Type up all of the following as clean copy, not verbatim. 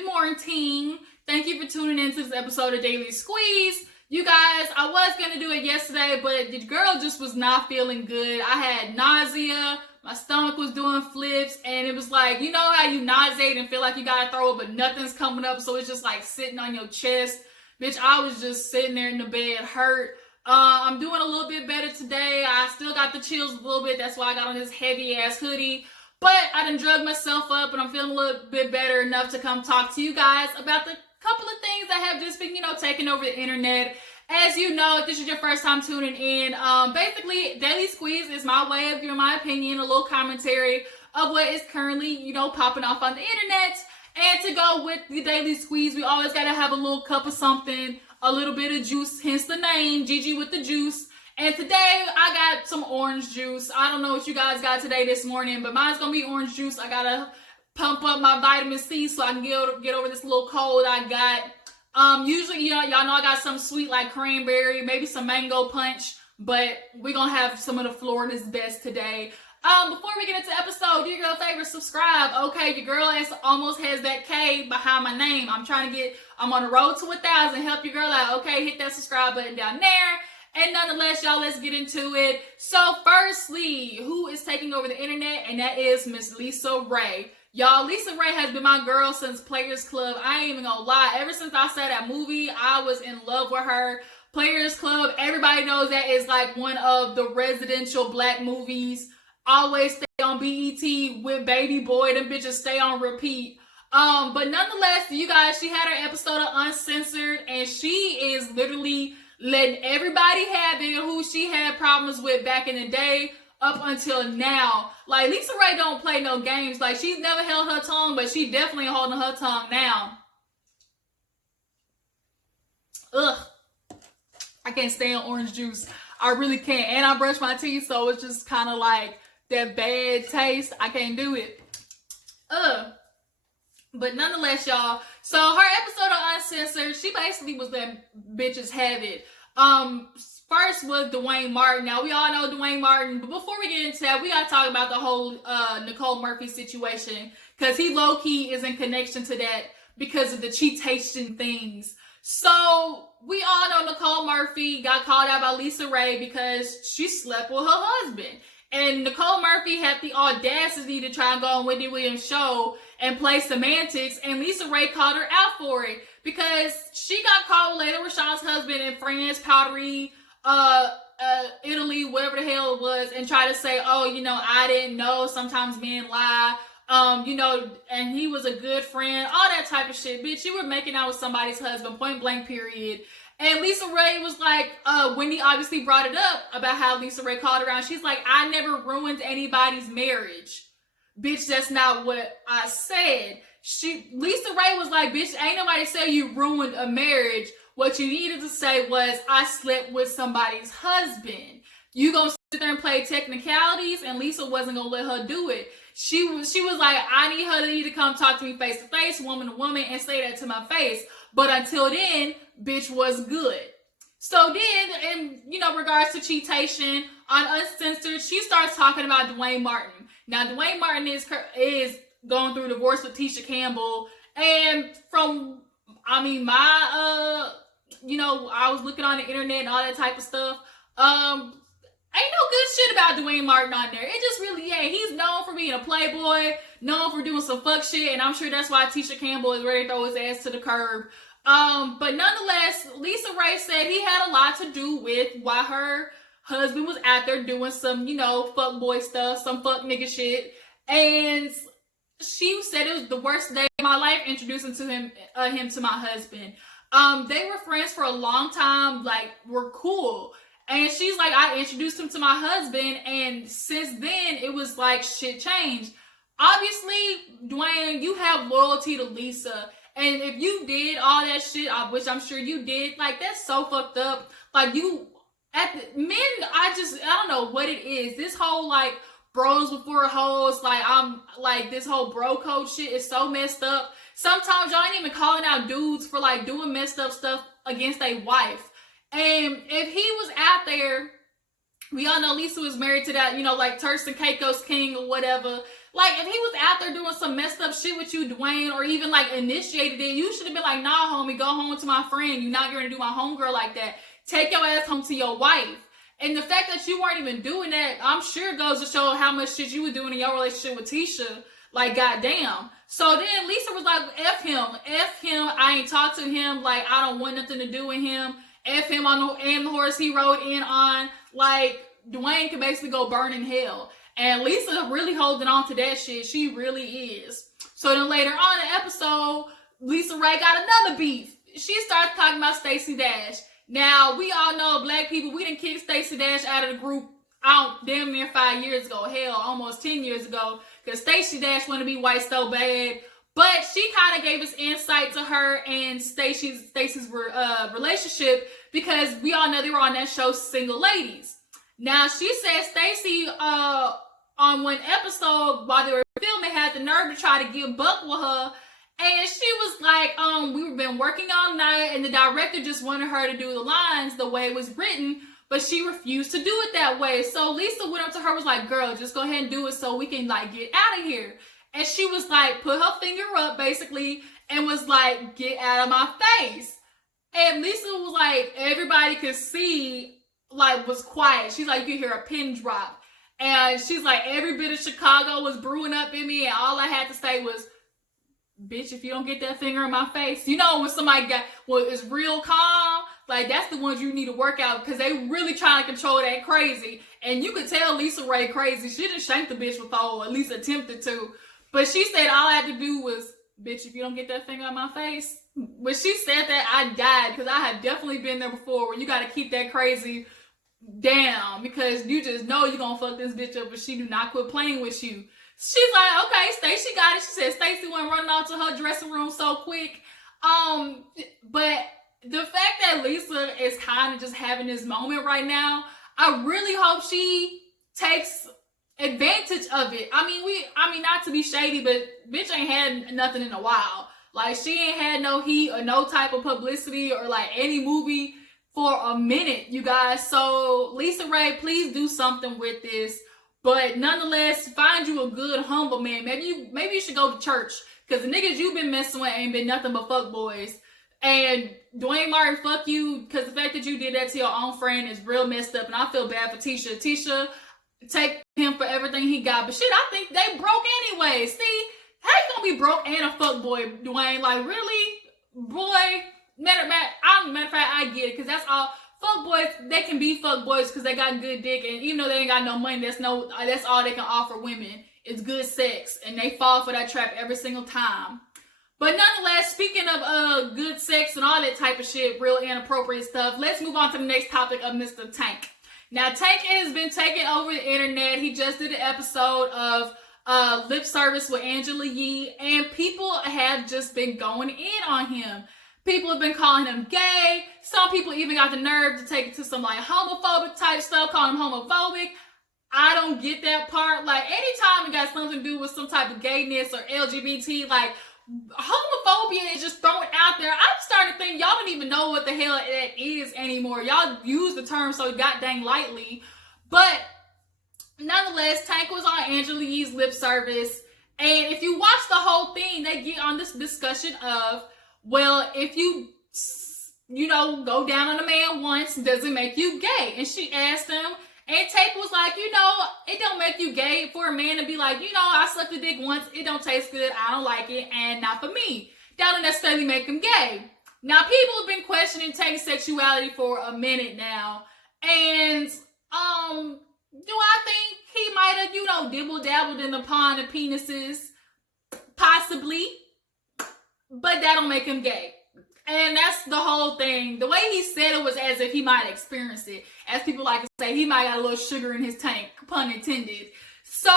Good morning. Thank you for tuning in to this episode of Daily Squeeze. You guys, I was going to do it yesterday, but the girl just was not feeling good. I had nausea, my stomach was doing flips, and it was like, you know how you nauseate and feel like you got to throw up, but nothing's coming up, so it's just like sitting on your chest. Bitch, I was just sitting there in the bed, hurt. I'm doing a little bit better today. I still got the chills a little bit. That's why I got on this heavy-ass hoodie. But I done drugged myself up, and I'm feeling a little bit better enough to come talk to you guys about the couple of things that have just been, taking over the internet. As you know, if this is your first time tuning in, basically, Daily Squeeze is my way of giving my opinion, a little commentary of what is currently, popping off on the internet. And to go with the Daily Squeeze, we always got to have a little cup of something, a little bit of juice, hence the name, Gigi with the juice. And today, I got some orange juice. I don't know what you guys got today this morning, but mine's going to be orange juice. I got to pump up my vitamin C so I can get over this little cold I got. Usually, y'all know I got some sweet like cranberry, maybe some mango punch, but we're going to have some of the Florida's best today. Before we get into the episode, do your girl a favor, subscribe. Okay, your girl almost has that K behind my name. I'm on the road to 1,000. Help your girl out. Okay, hit that subscribe button down there. And nonetheless, y'all, let's get into it. So firstly, who is taking over the internet? And that is Miss Lisa Raye. Y'all, Lisa Raye has been my girl since Players Club. I ain't even gonna lie. Ever since I saw that movie, I was in love with her. Players Club, everybody knows that is like one of the residential black movies. Always stay on BET with Baby Boy. Them bitches stay on repeat. But nonetheless, you guys, she had her episode of Uncensored, and she is literally letting everybody have it who she had problems with back in the day up until now. Like, Lisa Raye don't play no games. Like, she's never held her tongue, but she definitely holding her tongue now. Ugh. I can't stand orange juice. I really can't. And I brush my teeth, so it's just kind of like that bad taste. I can't do it. But nonetheless, y'all. So her episode of Uncensored, she basically was letting bitches have it. First was Duane Martin. Now, we all know Duane Martin, but before we get into that, we gotta talk about the whole Nicole Murphy situation, because he low-key is in connection to that because of the cheatation things. So, we all know Nicole Murphy got called out by Lisa Raye because she slept with her husband. And Nicole Murphy had the audacity to try and go on Wendy Williams' show and play semantics, and Lisa Raye called her out for it because she got caught with Layla Rashawn's husband in France, Powdery, Italy, whatever the hell it was, and try to say, oh, I didn't know, sometimes men lie, and he was a good friend, all that type of shit. Bitch, you were making out with somebody's husband, point blank, period. And Lisa Raye was like, Wendy obviously brought it up about how Lisa Raye called around. She's like, I never ruined anybody's marriage. Bitch, that's not what I said. Lisa Raye was like, bitch, ain't nobody say you ruined a marriage. What you needed to say was, I slept with somebody's husband. You gonna sit there and play technicalities, and Lisa wasn't gonna let her do it. She was like, I need her to either come talk to me face to face, woman to woman, and say that to my face. But until then, bitch was good. So then, in regards to cheatation on Uncensored, she starts talking about Duane Martin. Now, Duane Martin is going through a divorce with Tisha Campbell, and from I was looking on the internet and all that type of stuff. Ain't no good shit about Duane Martin on there. It just really ain't. He's known for being a playboy, known for doing some fuck shit, and I'm sure that's why Tisha Campbell is ready to throw his ass to the curb. But nonetheless, Lisa Raye said he had a lot to do with why her husband was out there doing some, fuck boy stuff, some fuck nigga shit. And she said it was the worst day of my life introducing him to my husband. They were friends for a long time, like, were cool. And she's like, I introduced him to my husband, and since then, it was like shit changed. Obviously, Duane, you have loyalty to Lisa, and if you did all that shit, which I'm sure you did, like, that's so fucked up. Like, I don't know what it is. This whole, like, bros before hoes, like, this whole bro code shit is so messed up. Sometimes y'all ain't even calling out dudes for, like, doing messed up stuff against a wife. And if he was out there, we all know Lisa was married to that, like Turks and Caicos king or whatever. Like, if he was out there doing some messed up shit with you, Duane, or even like initiated it, you should have been like, nah, homie, go home to my friend. You're not going to do my homegirl like that. Take your ass home to your wife. And the fact that you weren't even doing that, I'm sure goes to show how much shit you were doing in your relationship with Tisha. Like, goddamn. So then Lisa was like, F him. I ain't talked to him. Like, I don't want nothing to do with him. F him and the horse he rode in on. Like, Duane can basically go burn in hell. And Lisa really holding on to that shit. She really is. So then later on in the episode, Lisa Raye got another beef. She starts talking about Stacey Dash. Now, we all know black people, we didn't kick Stacey Dash out of the group out damn near 5 years ago. Hell, almost 10 years ago. Because Stacey Dash wanted to be white so bad. But she kind of gave us insight to her and Stacey's relationship. Because we all know they were on that show, Single Ladies. Now, she said Stacey, on one episode while they were filming, had the nerve to try to get buck with her. And she was like, we've been working all night, and the director just wanted her to do the lines the way it was written, but she refused to do it that way. So Lisa went up to her, was like, girl, just go ahead and do it so we can, like, get out of here. And she was like, put her finger up, basically, and was like, get out of my face. And Lisa was like, everybody could see, like, was quiet. She's like, you hear a pin drop. And she's like, every bit of Chicago was brewing up in me, and all I had to say was, bitch, if you don't get that finger in my face. You know, when somebody is real calm, like, that's the ones you need to work out, because they really trying to control that crazy. And you could tell Lisa Raye crazy. She didn't shank the bitch before, or at least attempted to. But she said all I had to do was, bitch, if you don't get that finger in my face. When she said that, I died, because I have definitely been there before, where you got to keep that crazy down, because you just know you're going to fuck this bitch up, but she do not quit playing with you. She's like, okay, Stacey got it. She said Stacey went running off to her dressing room so quick. But the fact that Lisa is kind of just having this moment right now, I really hope she takes advantage of it. I mean, not to be shady, but bitch ain't had nothing in a while. Like, she ain't had no heat or no type of publicity or like any movie for a minute, you guys. So Lisa Raye, please do something with this. But nonetheless, find you a good, humble man. Maybe you should go to church. Because the niggas you've been messing with ain't been nothing but fuck boys. And Duane Martin, fuck you. Because the fact that you did that to your own friend is real messed up. And I feel bad for Tisha. Tisha, take him for everything he got. But shit, I think they broke anyway. See, how you gonna be broke and a fuck boy, Duane? Like, really? Boy. Matter of fact, I get it. Because that's all. Fuck boys, they can be fuck boys because they got good dick, and even though they ain't got no money, that's all they can offer women. It's good sex, and they fall for that trap every single time. But nonetheless, speaking of good sex and all that type of shit, real inappropriate stuff, let's move on to the next topic of Mr. Tank. Now, Tank has been taking over the internet. He just did an episode of Lip Service with Angela Yee, and people have just been going in on him. People have been calling him gay. Some people even got the nerve to take it to some like homophobic type stuff, calling him homophobic. I don't get that part. Like, anytime it got something to do with some type of gayness or LGBT, like, homophobia is just thrown out there. I'm starting to think y'all don't even know what the hell that is anymore. Y'all use the term so goddamn lightly. But nonetheless, Tank was on Angela Yee's Lip Service. And if you watch the whole thing, they get on this discussion of, well, if you go down on a man once, does it make you gay? And she asked him, and Tank was like, it don't make you gay for a man to be like, I sucked a dick once, it don't taste good, I don't like it, and not for me. That don't necessarily make him gay. Now, people have been questioning Tank's sexuality for a minute now, and do I think he might have, dibble-dabbled in the pond of penises? Possibly. But that don't make him gay. And that's the whole thing. The way he said it was as if he might experience it. As people like to say, he might got a little sugar in his tank, pun intended. So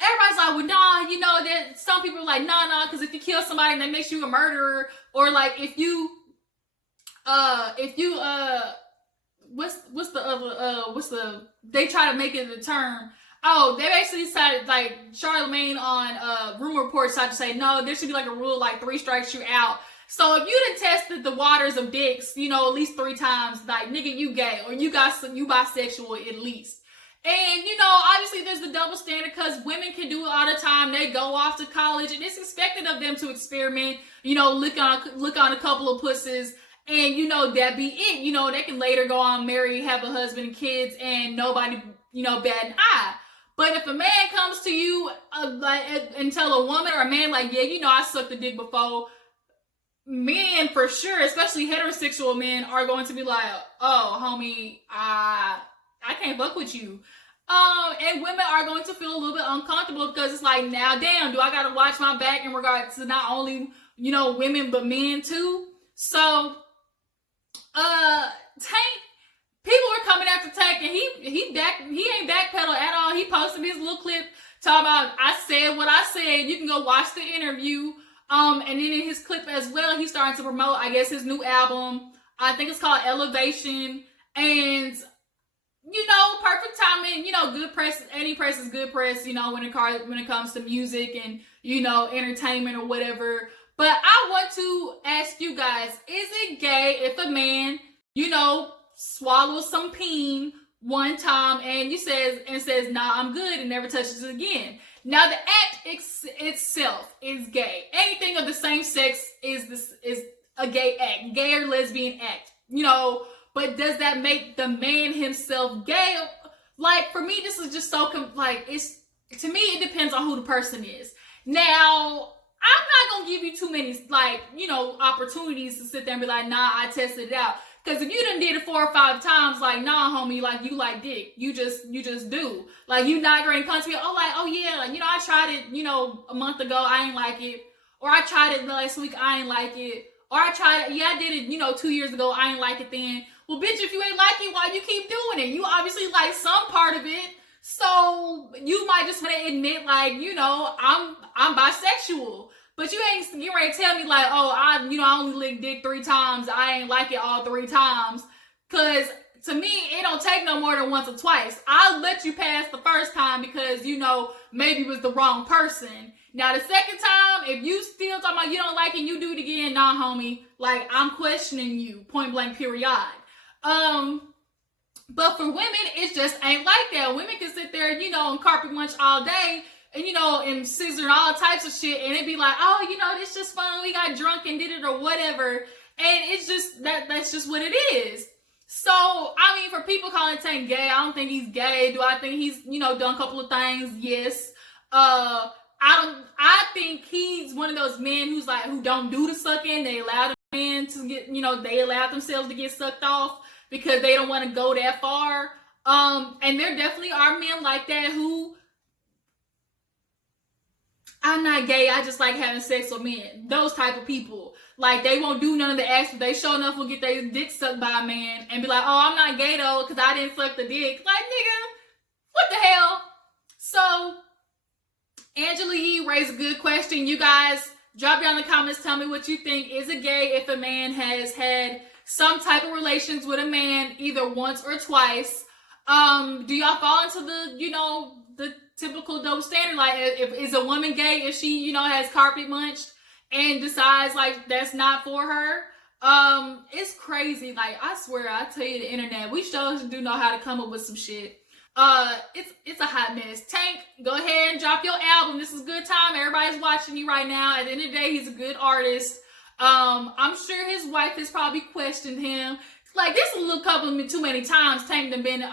everybody's like, well, nah, that some people are like, nah, because if you kill somebody, that makes you a murderer. Or like, they try to make it the term. Oh, they basically decided, like, Charlemagne on Rumor Report decided to say, no, there should be like a rule, like 3 strikes you out. So if you done tested the waters of dicks, at least 3 times, like, nigga, you gay, or you bisexual at least. And, you know, obviously there's the double standard because women can do it all the time. They go off to college and it's expected of them to experiment, you know, look on a couple of pussies and, you know, that be it. You know, they can later go on, marry, have a husband and kids and nobody, you know, bat an eye. But if a man comes to you and tell a woman or a man like, yeah, you know, I sucked a dick before, men for sure, especially heterosexual men, are going to be like, oh, homie, I can't fuck with you. And women are going to feel a little bit uncomfortable because it's like, now, damn, do I gotta watch my back in regards to not only, you know, women but men too? So, Tank, people are coming after Tank, and he ain't backpedal at all. He posted his little clip talking about, I said what I said. You can go watch the interview. And then in his clip as well, he's starting to promote, I guess, his new album. I think it's called Elevation, and you know, perfect timing. You know, good press. Any press is good press. You know, when it comes to music and, you know, entertainment or whatever. But I want to ask you guys: is it gay if a man, you know, swallows some peen one time and says, "Nah, I'm good," and never touches it again? Now, the act itself is gay. Anything of the same sex is a gay act, gay or lesbian act. You know. But does that make the man himself gay? Like, for me, this is just so, to me, it depends on who the person is. Now, I'm not going to give you too many, like, you know, opportunities to sit there and be like, nah, I tested it out. Because if you done did it 4 or 5 times, like, nah, homie, like, you like dick. You just do. Like, you not going to come to me, oh, yeah, like, you know, I tried it, you know, a month ago, I ain't like it. Or I tried it last week, I ain't like it. Or I tried it, yeah, I did it, you know, 2 years ago, I ain't like it then. Well, bitch, if you ain't like it, why you keep doing it? You obviously like some part of it. So you might just want to admit, like, you know, I'm bisexual. But you ready to tell me like, oh, I only licked dick 3 times. I ain't like it all 3 times. Cause to me, it don't take no more than once or twice. I'll let you pass the first time because, you know, maybe it was the wrong person. Now, the second time, if you still talking about you don't like it and you do it again, nah, homie, like, I'm questioning you, point blank, period. But for women, it just ain't like that. Women can sit there, you know, and carpet munch all day and, you know, and scissor all types of shit. And it'd be like, oh, you know, it's just fun. We got drunk and did it or whatever. And it's just, that's just what it is. So, I mean, for people calling Tank gay, I don't think he's gay. Do I think he's, you know, done a couple of things? Yes. I think he's one of those men who don't do the sucking. They allow the men to get, you know, they allow themselves to get sucked off because they don't want to go that far. And there definitely are men like that who, I'm not gay, I just like having sex with men. Those type of people. Like, they won't do none of the acts, but they sure enough will get their dick sucked by a man and be like, oh, I'm not gay though, because I didn't suck the dick. Like, nigga, what the hell? So, Angela Yee raised a good question. You guys, drop down in the comments, tell me what you think. Is it gay if a man has had some type of relations with a man either once or twice? Do y'all fall into the, you know, the typical double standard? Like, is a woman gay if she, you know, has carpet munched and decides like that's not for her? It's crazy. Like, I swear, I tell you, the internet, we sure do know how to come up with some shit. It's a hot mess. Tank, go ahead and drop your album. This is good time. Everybody's watching you right now. At the end of the day, he's a good artist. I'm sure his wife has probably questioned him. Like, this is a little couple of too many times Tank done been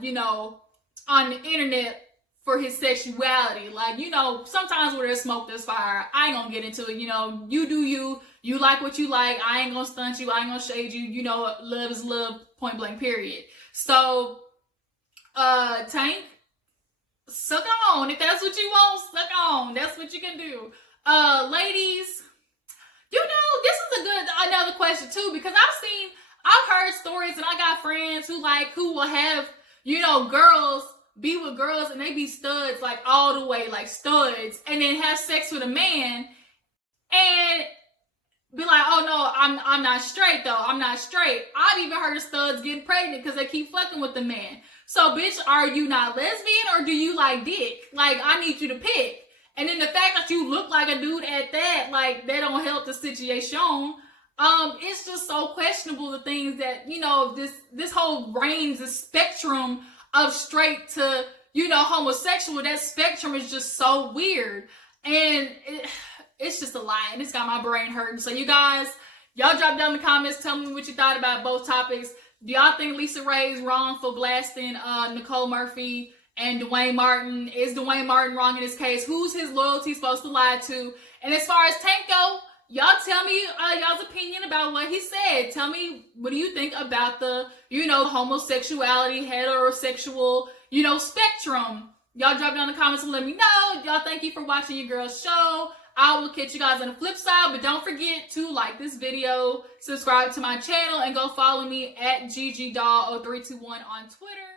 you know, on the internet for his sexuality. Like, you know, sometimes where there's smoke, there's fire. I ain't gonna get into it. You know, you do you. You like what you like. I ain't gonna stunt you. I ain't gonna shade you. You know, love is love, point blank, period. So, Tank, suck on. If that's what you want, suck on. That's what you can do. Ladies, you know, this is another question too, because I've heard stories and I got friends who will have, you know, girls be with girls and they be studs like all the way, like studs, and then have sex with a man and be like, oh no, I'm not straight though. I'm not straight. I've even heard of studs getting pregnant because they keep fucking with the man. So, bitch, are you not lesbian or do you like dick? Like, I need you to pick. And then the fact that you look like a dude at that, like, that don't help the situation. It's just so questionable, the things that, you know, this whole range, the spectrum of straight to, you know, homosexual. That spectrum is just so weird. And it's just a lot. And it's got my brain hurting. So you guys, y'all drop down in the comments. Tell me what you thought about both topics. Do y'all think Lisa Raye is wrong for blasting Nicole Murphy and Duane Martin? Is Duane Martin wrong in this case? Who's his loyalty supposed to lie to? And as far as Tank go, y'all tell me y'all's opinion about what he said. Tell me, what do you think about the, you know, homosexuality, heterosexual, you know, spectrum? Y'all drop down in the comments and let me know. Y'all, thank you for watching your girl's show. I will catch you guys on the flip side, but don't forget to like this video, subscribe to my channel, and go follow me at ggdoll0321 on Twitter.